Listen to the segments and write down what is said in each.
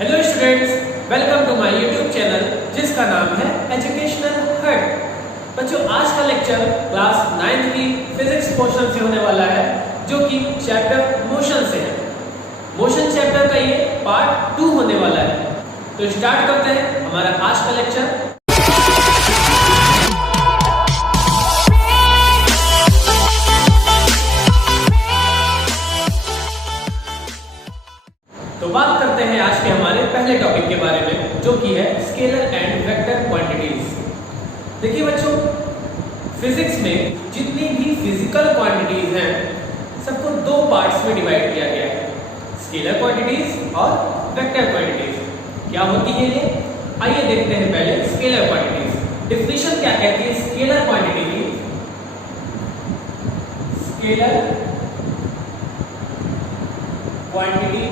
Hello students, welcome to my YouTube channel जिसका नाम है एजुकेशनल हट। बच्चों, आज का लेक्चर क्लास 9th की फिजिक्स पोर्शन से होने वाला है, जो कि चैप्टर मोशन से है। मोशन चैप्टर का ये पार्ट 2 होने वाला है। तो स्टार्ट करते हैं हमारा आज का लेक्चर। तो बात करते हैं आज के हमारे पहले टॉपिक के बारे में, जो कि है स्केलर एंड वेक्टर क्वांटिटीज। देखिए बच्चों, फिजिक्स में जितनी भी फिजिकल क्वांटिटीज हैं सबको दो पार्ट्स में डिवाइड किया गया है, स्केलर क्वांटिटीज और वेक्टर क्वांटिटीज। क्या होती है ये? आइए देखते हैं पहले स्केलर क्वांटिटीज। डेफिनेशन क्या कहती है स्केलर क्वांटिटी की? Scalar quantity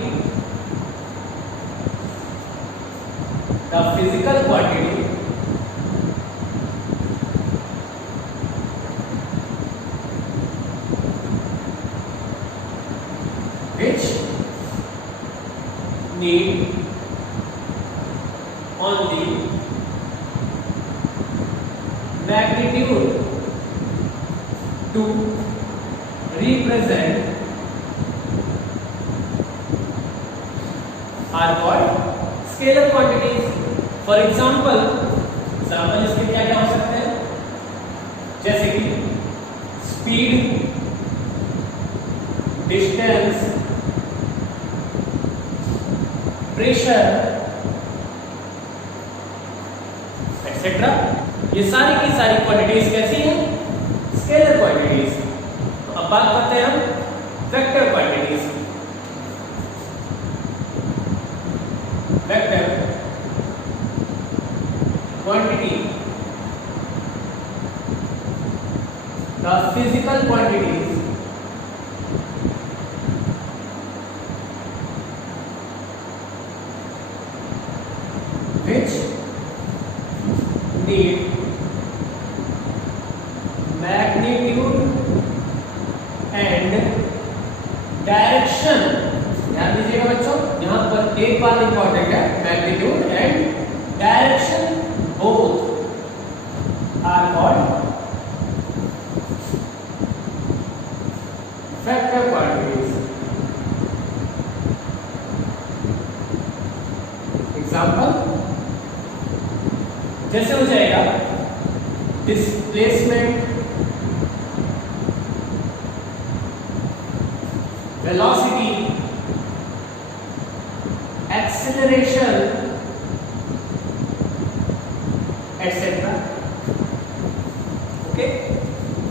the physical quantity which need only magnitude to represent are called scalar quantities. For example इसके क्या क्या हो सकते हैं? जैसे कि स्पीड, डिस्टेंस, प्रेशर एक्सेट्रा। ये सारी की सारी क्वांटिटीज कैसी हैं? Scalar quantities. तो अब बात करते हैं हम vector quantities. Vector quantity, the physical quantities which need magnitude and direction। ध्यान दीजिएगा बच्चों, यहां पर एक बात इंपॉर्टेंट है, magnitude and direction both are called vector quantities। Example जैसे हो जाएगा displacement, velocity, acceleration etcetera. Okay,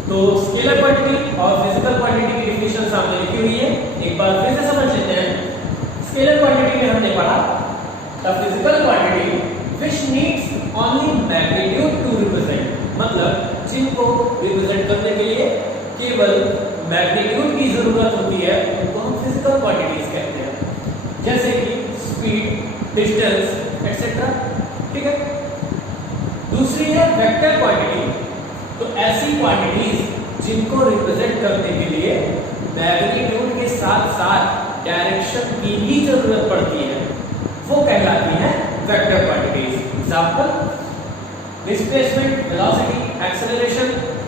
तो स्केलर क्वांटिटी और फिजिकल क्वांटिटी की डेफिनेशन सामने लिखी हुई है, एक बार फिर से समझ लेते हैं। स्केलर क्वांटिटी में हमने पढ़ा the physical quantity which needs only magnitude to represent, मतलब जिनको रिप्रेजेंट करने के लिए केवल मैग्नीट्यूड की जरूरत होती है, उनको हम फिजिकल क्वांटिटीज कहते हैं, जैसे कि स्पीड, डिस्टेंस एक्सेट्रा। ठीक है। दूसरी है वेक्टर क्वांटिटी। तो ऐसी क्वांटिटीज जिनको रिप्रेजेंट करने के लिए मैग्नीट्यूड के साथ साथ डायरेक्शन की ही जरूरत पड़ती है, वो कहलाती हैं vector quantities. Example displacement, velocity, acceleration.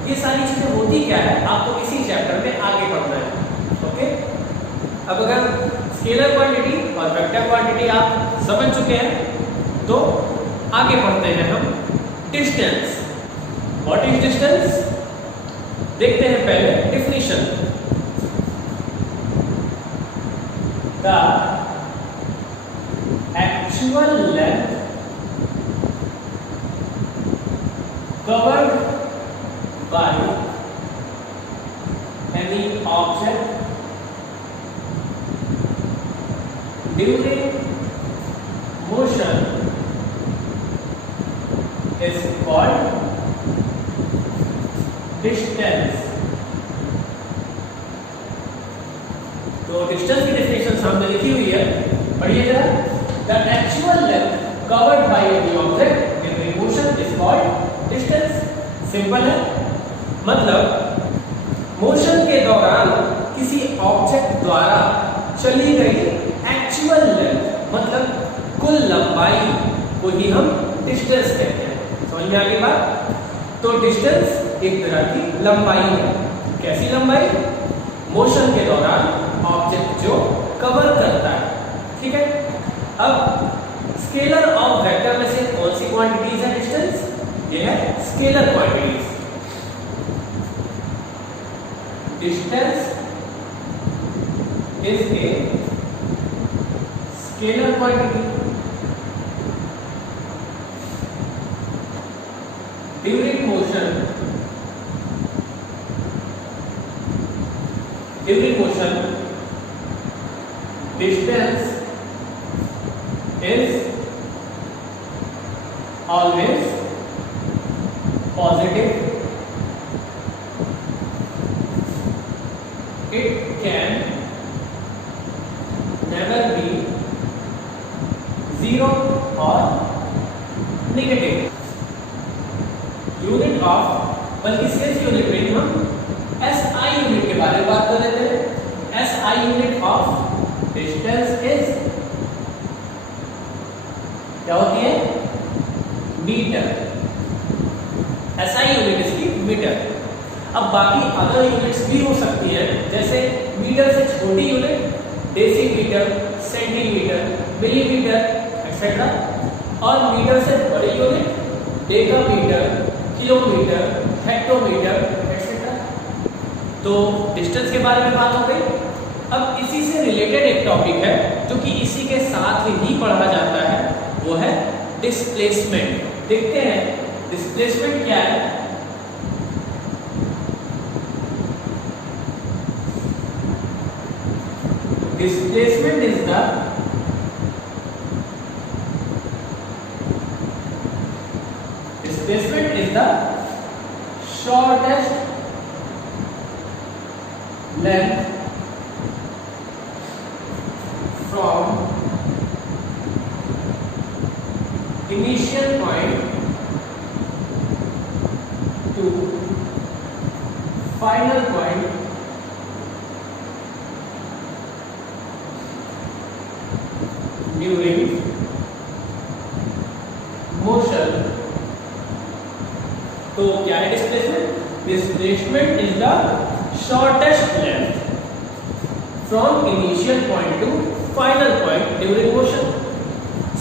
ये सारी चीजें होती क्या है आपको इसी चैप्टर में आगे पढ़ना है। ओके, अब अगर स्केलर क्वांटिटी और वेक्टर क्वांटिटी आप समझ चुके हैं तो आगे बढ़ते हैं हम डिस्टेंस। What is distance? देखते हैं पहले definition. The actual length covered by any object during motion is called distance। तो डिस्टेंस की डेफिनेशन सामने लिखी हुई है, पढ़िए जरा। The actual length covered by any object during motion is called distance. Simple है, मतलब मोशन के दौरान किसी ऑब्जेक्ट द्वारा चली गई एक्चुअल लेंथ, मतलब कुल लंबाई को ही हम डिस्टेंस कहते हैं। समझ में आ गई बात? तो डिस्टेंस एक तरह की लंबाई है। कैसी लंबाई? मोशन के दौरान ऑब्जेक्ट जो कवर करता है। ठीक है। अब स्केलर और वेक्टर में से कौन सी क्वांटिटीज है डिस्टेंस? ये है scalar quantities. Distance is a scalar quantity. During motion distance is always positive. It can never be zero or negative. Unit of, बल्कि सिर्फ यूनिट में हम SI यूनिट के बारे में बात कर रहे थे। SI unit of distance is क्या होती है? मीटर। SI यूनिट इसकी मीटर। अब बाकी अदर यूनिट्स भी हो सकती है, जैसे मीटर से छोटी unit decimetre, centimetre, millimetre etcetera, और मीटर से बड़ी unit decametre, kilometre, hectometre etcetera. तो डिस्टेंस के बारे में बात हो गई। अब इसी से रिलेटेड एक टॉपिक है जो कि इसी के साथ ही पढ़ा जाता है, वो है डिस्प्लेसमेंट। देखते हैं डिस्प्लेसमेंट क्या है। Displacement is the shortest length from initial point to final point during motion। तो क्या है displacement? Displacement is the shortest length from initial point two final point during motion.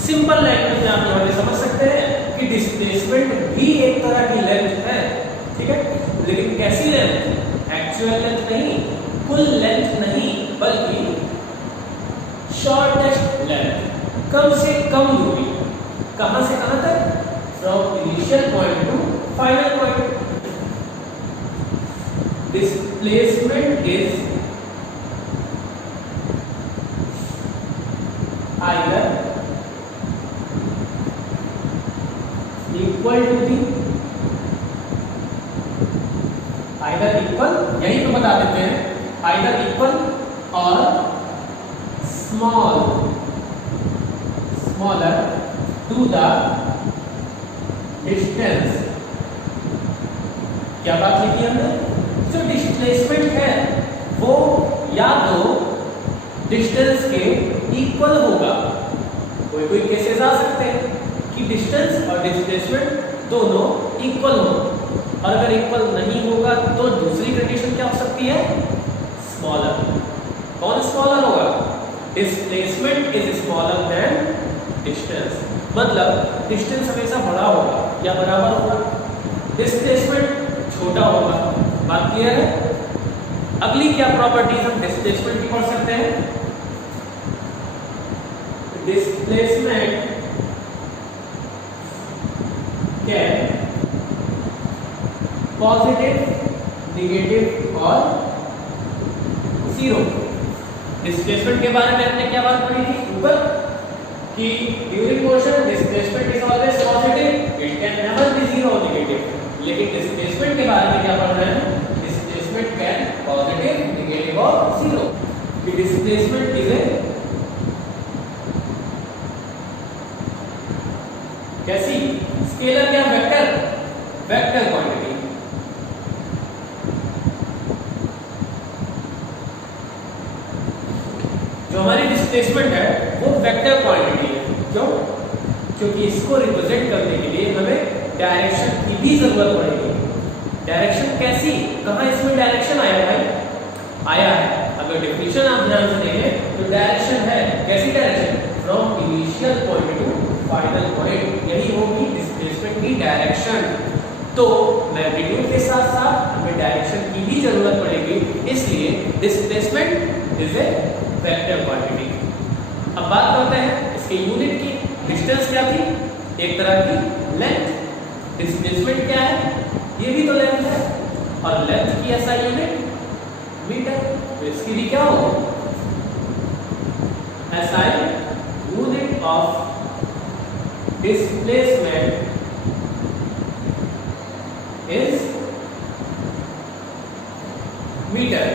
Simple language में आप यहाँ पे समझ सकते हैं कि डिस्प्लेसमेंट भी एक तरह की लेंथ है। ठीक है, लेकिन कैसी लेंथ? एक्चुअल लेंथ नहीं, कुल लेंथ नहीं, बल्कि शॉर्टेस्ट लेंथ, कम से कम दूरी। कहां से कहां तक? From initial point two final point। displacement is either equal to the यही तो बता देते हैं, either equal or smaller to the distance। क्या बात लिखी हमने? जो डिस्प्लेसमेंट है वो या तो डिस्टेंस के इक्वल होगा। कोई कोई केसेस आ सकते हैं कि डिस्टेंस और डिस्प्लेसमेंट दोनों इक्वल हो, और अगर इक्वल नहीं होगा तो दूसरी कंडीशन क्या हो सकती है? स्मॉलर। कौन स्मॉलर होगा? Displacement is smaller than distance. मतलब डिस्टेंस हमेशा बड़ा होगा या बराबर होगा, डिस्प्लेसमेंट छोटा होगा। बात क्लियर है? अगली क्या प्रॉपर्टीज हम डिस्प्लेसमेंट की पढ़ सकते हैं? डिस्प्लेसमेंट कैन पॉजिटिव, नेगेटिव और जीरो। डिस्प्लेसमेंट के बारे में हमने क्या बात पढ़ी थी ऊपर कि during motion displacement is always positive, it can never be zero और नेगेटिव। लेकिन डिस्प्लेसमेंट के बारे में क्या पढ़ रहे हैं? डिस्प्लेसमेंट कैन पॉजिटिव, नेगेटिव और जीरो। डिस्प्लेसमेंट इज ए कैसी? स्केलर या वेक्टर? Vector quantity. जो हमारी डिस्प्लेसमेंट है वो वेक्टर क्वांटिटी है। क्यों? क्योंकि इसको रिप्रेजेंट करने के लिए हमें डायरेक्शन की भी जरूरत पड़ेगी। डायरेक्शन कैसी, कहाँ इसमें डायरेक्शन आया भाई, आया है। अगर डेफिनेशन आप ध्यान से देखें तो डायरेक्शन है, कैसी direction, from initial point two final point, यही होगी डिस्प्लेसमेंट की डायरेक्शन। तो मैग्नीट्यूड के साथ साथ हमें डायरेक्शन की भी जरूरत पड़ेगी, इसलिए displacement is a vector quantity. अब बात करते हैं इसके यूनिट की। डिस्टेंस क्या थी, एक तरह की लेंथ। डिस्प्लेसमेंट क्या है, ये भी तो लेंथ है, और लेंथ की एसआई यूनिट मीटर, तो इसकी भी क्या होगी, SI unit of displacement is metre.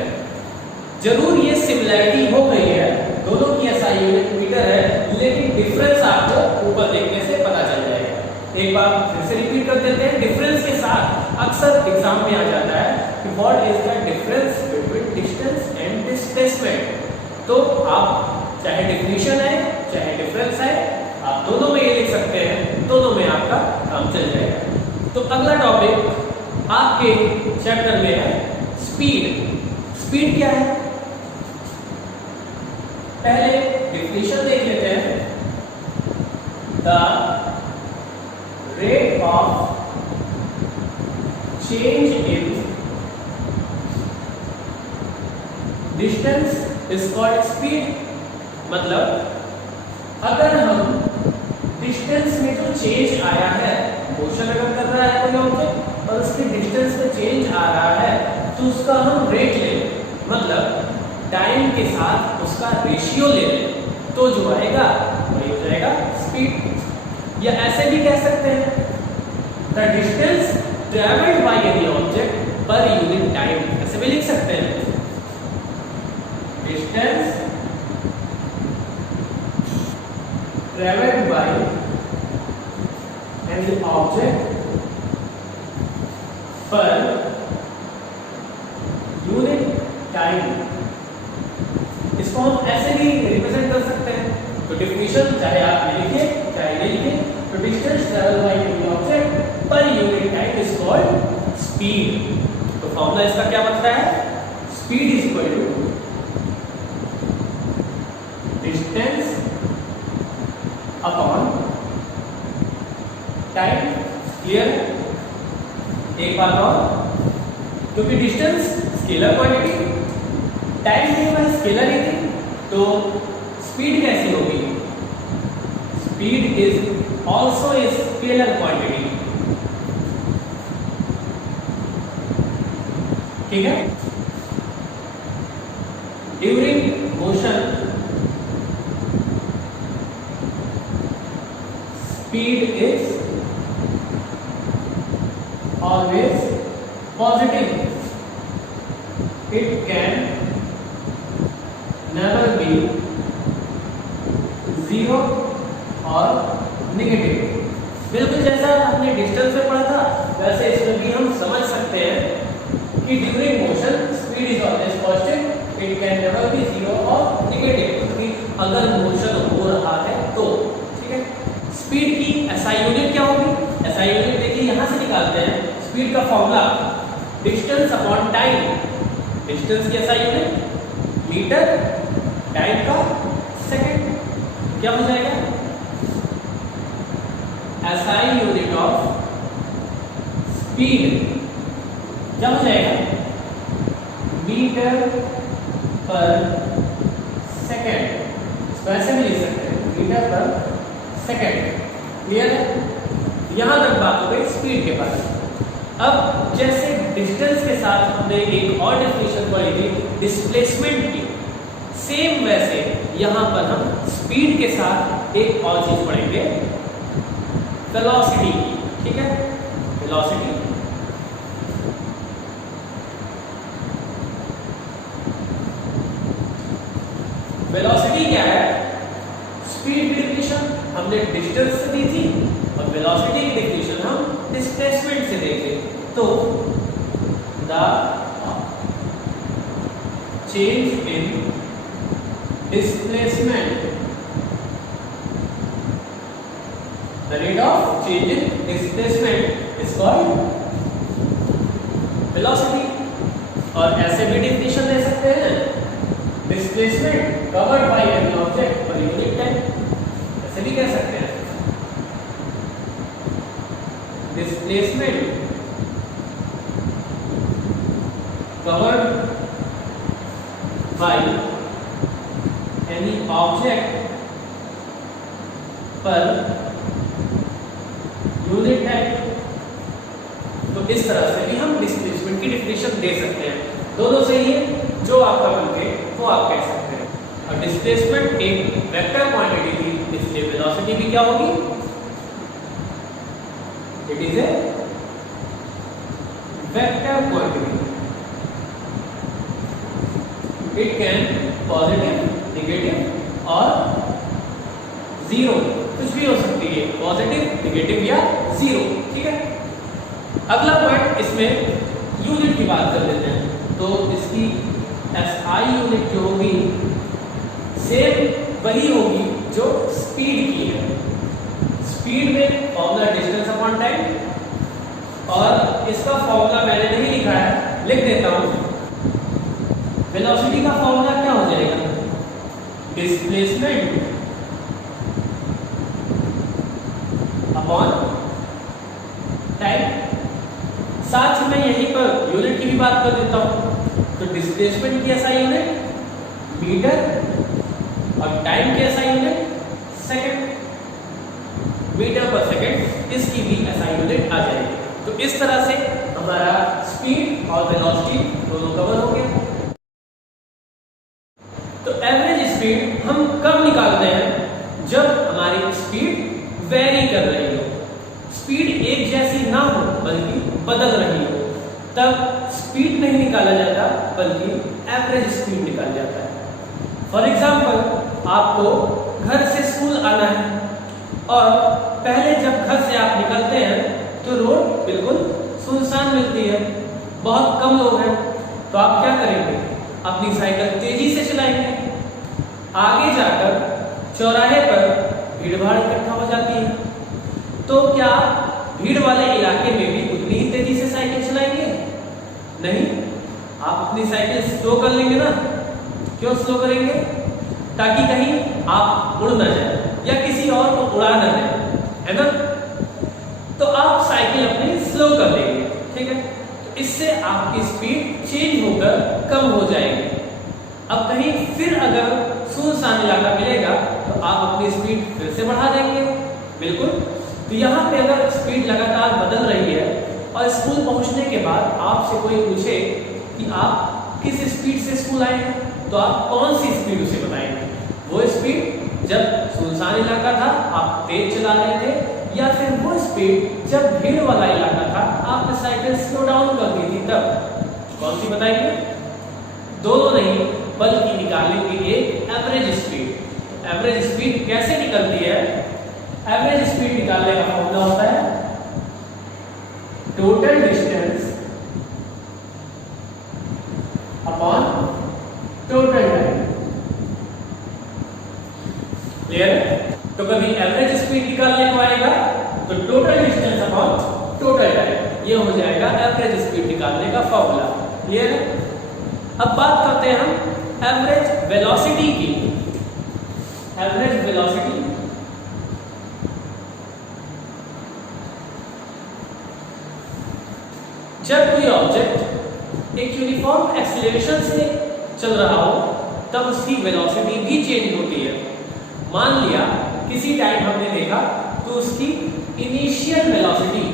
जरूर ये सिमिलरिटी हो गई है, दोनों की एसआई यूनिट मीटर है, लेकिन डिफरेंस आपको ऊपर देखने से पता चल जाएगा। एक बार फिर से रिपीट कर देते हैं। डिफरेंस के साथ अक्सर एग्जाम में आ जाता है कि what is the difference between distance and displacement. तो आप चाहे डेफिनेशन है चाहे डिफरेंस है, आप दोनों में ये लिख सकते हैं, दोनों में आपका काम चल जाएगा। तो अगला टॉपिक आपके चैप्टर में है स्पीड। स्पीड क्या है, पहले डेफिनेशन देख लेते हैं। The rate of change in distance is called speed. मतलब अगर हम डिस्टेंस में जो चेंज आया है, मोशन अगर कर रहा है कोई ऑब्जेक्ट और उसके डिस्टेंस में चेंज आ रहा है, तो उसका हम रेट ले लें, मतलब टाइम के साथ उसका रेशियो ले लें, तो जो आएगा वही हो जाएगा स्पीड। या ऐसे भी कह सकते हैं the distance travelled by any object पर यूनिट टाइम, ऐसे भी लिख सकते हैं। Distance travelled by any object पर यूनिट टाइम, इसको हम ऐसे भी रिप्रेजेंट कर सकते हैं। तो डेफिनेशन चाहे आप ये लिखिए चाहे ये लिखिए, तो distance travelled by any object पर unit time is called speed. तो फॉर्मूला इसका क्या बनता है, speed is equal to distance upon time. Clear? एक बात और, क्योंकि डिस्टेंस स्केलर क्वांटिटी, टाइम नहीं हुआ स्केलर ही थी, तो स्पीड कैसी होगी, speed is also a scalar quantity. ठीक है? During motion speed is always positive. It can never be zero or negative. बिल्कुल जैसा आपने डिस्टेंस में पढ़ा था, वैसे इसमें भी हम समझ सकते हैं कि during motion speed is always positive, it can never be zero और नेगेटिव। अगर मोशन हो रहा है तो ठीक है। स्पीड की एसआई यूनिट क्या होगी, एसआई यूनिट देखिए यहां से निकालते हैं। स्पीड का formula distance upon time, distance की एसआई यूनिट मीटर, टाइम का सेकंड, क्या हो जाएगा एसआई यूनिट ऑफ स्पीड, क्या हो जाएगा मीटर पर सेकंड। इसको ऐसे भी लिख सकते हैं मीटर पर सेकंड। क्लियर है? यहां तक बात हो गई स्पीड के पास। अब जैसे डिस्टेंस के साथ हमने एक और डेफिनेशन पढ़ी थी डिस्प्लेसमेंट की, सेम वैसे यहां पर हम स्पीड के साथ एक और चीज पढ़ेंगे वेलोसिटी की। ठीक है? वेलोसिटी वेलोसिटी क्या है, स्पीड की डेफिनेशन हमने डिस्टेंस से दी थी और वेलोसिटी की डेफिनेशन हम डिस्प्लेसमेंट से देखे। तो the change in displacement the rate of change in displacement is called velocity। और ऐसे भी डिफिनेशन दे सकते हैं, displacement covered by any object पर यूनिट टाइम, ऐसे भी कह सकते हैं। Displacement covered by any object पर यूनिट टाइम। तो इस तरह से भी हम डिस्प्लेसमेंट की डेफिनेशन दे सकते हैं। दोनों सही है, जो आपका मन के वो आप कह सकते हैं। और डिस्प्लेसमेंट एक वेक्टर क्वांटिटी थी, इसलिए वेलोसिटी भी क्या होगी, it is a vector quantity. It can positive, negative और जीरो, कुछ भी हो सकती है, पॉजिटिव, नेगेटिव या जीरो। ठीक है, अगला पॉइंट इसमें यूनिट की बात कर लेते हैं। तो इसकी एसआई यूनिट जो होगी सेम वही होगी जो स्पीड की है। स्पीड में फॉर्मूला डिस्टेंस अपॉन टाइम, और इसका फॉर्मूला मैंने नहीं लिखा है, लिख देता हूं। वेलोसिटी का फॉर्मूला क्या हो जाएगा, डिस्प्लेसमेंट अपॉन टाइम। साथ ही मैं यहीं पर यूनिट की भी बात कर देता हूं। तो डिस्प्लेसमेंट की एसआई यूनिट मीटर और टाइम की एसआई यूनिट सेकंड, मीटर पर सेकंड, इसकी भी एसआई यूनिट आ जाएगी। तो इस तरह से हमारा स्पीड और वेलोसिटी दोनों कवर हो गया। तो एवरेज स्पीड हम कब निकालते हैं, जब हमारी स्पीड वेरी कर रही हो, स्पीड एक जैसी ना हो बल्कि बदल रही हो, तब स्पीड नहीं निकाला जाता बल्कि एवरेज स्पीड निकाला जाता है। फॉर एग्जाम्पल, आपको घर से स्कूल आना है और पहले जब घर से आप निकलते हैं तो रोड बिल्कुल सुनसान मिलती है, बहुत कम लोग हैं, तो आप क्या करेंगे, अपनी साइकिल तेजी से चलाएंगे। आगे जाकर चौराहे पर भीड़ भाड़ इकट्ठा हो जाती है, तो क्या भीड़ वाले इलाके में भी उतनी ही तेजी से साइकिल चलाएंगे? नहीं, आप अपनी साइकिल स्लो कर लेंगे ना। क्यों स्लो करेंगे? ताकि कहीं आप उड़ ना जाए या किसी और को उड़ा ना जाए, है ना। तो आप साइकिल अपनी स्लो कर देंगे, ठीक है। तो इससे आपकी स्पीड चेंज होकर कम हो जाएगी। अब कहीं फिर अगर सुनसान इलाका मिलेगा तो आप अपनी स्पीड फिर से बढ़ा देंगे, बिल्कुल। तो यहाँ पे अगर स्पीड लगातार बदल रही है और स्कूल पहुंचने के बाद आपसे कोई पूछे कि आप किस स्पीड से स्कूल आए हैं, तो आप कौन सी स्पीड उसे बताएंगे? वो स्पीड जब सुनसान इलाका था आप तेज चला रहे थे, या फिर वो स्पीड जब भीड़ वाला इलाका था आपने साइकिल स्लो डाउन कर दी थी, तब कौन सी बताएंगे? दोनों नहीं, बल्कि निकालेंगे एक एवरेज स्पीड। एवरेज स्पीड कैसे निकलती है? एवरेज स्पीड निकालने का फॉर्मूला होता है total distance upon total time. Clear है? तो कभी एवरेज स्पीड निकालने को आएगा तो total distance upon total time, ये हो जाएगा एवरेज स्पीड निकालने का फॉर्मूला। क्लियर है? अब बात करते हैं हम एवरेज वेलोसिटी की। एवरेज वेलोसिटी जब कोई ऑब्जेक्ट एक यूनिफॉर्म एक्सीलरेशन से चल रहा हो तब उसकी वेलोसिटी भी चेंज होती है। मान लिया किसी टाइम हमने देखा तो उसकी इनिशियल वेलोसिटी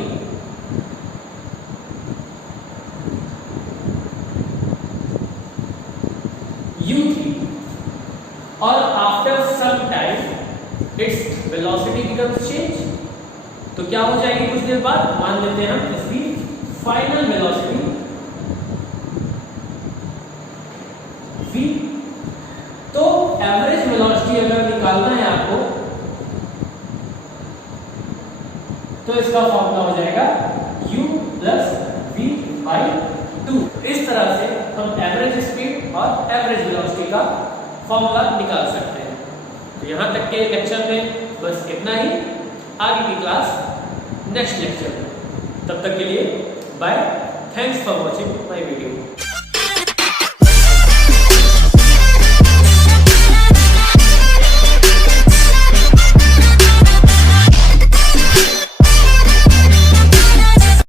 u थी, और after some time its velocity becomes change. तो क्या हो जाएगी कुछ देर बाद? मान लेते हैं हम इसकी फाइनल वेलोसिटी v। तो एवरेज वेलोसिटी अगर निकालना है आपको तो इसका फॉर्मूला हो जाएगा u प्लस v बाई 2। इस तरह से हम एवरेज स्पीड और एवरेज वेलोसिटी का फॉर्मूला निकाल सकते हैं। तो यहां तक के लेक्चर में बस इतना ही। आगे की क्लास नेक्स्ट लेक्चर में। तब तक के लिए bye, thanks for watching my video.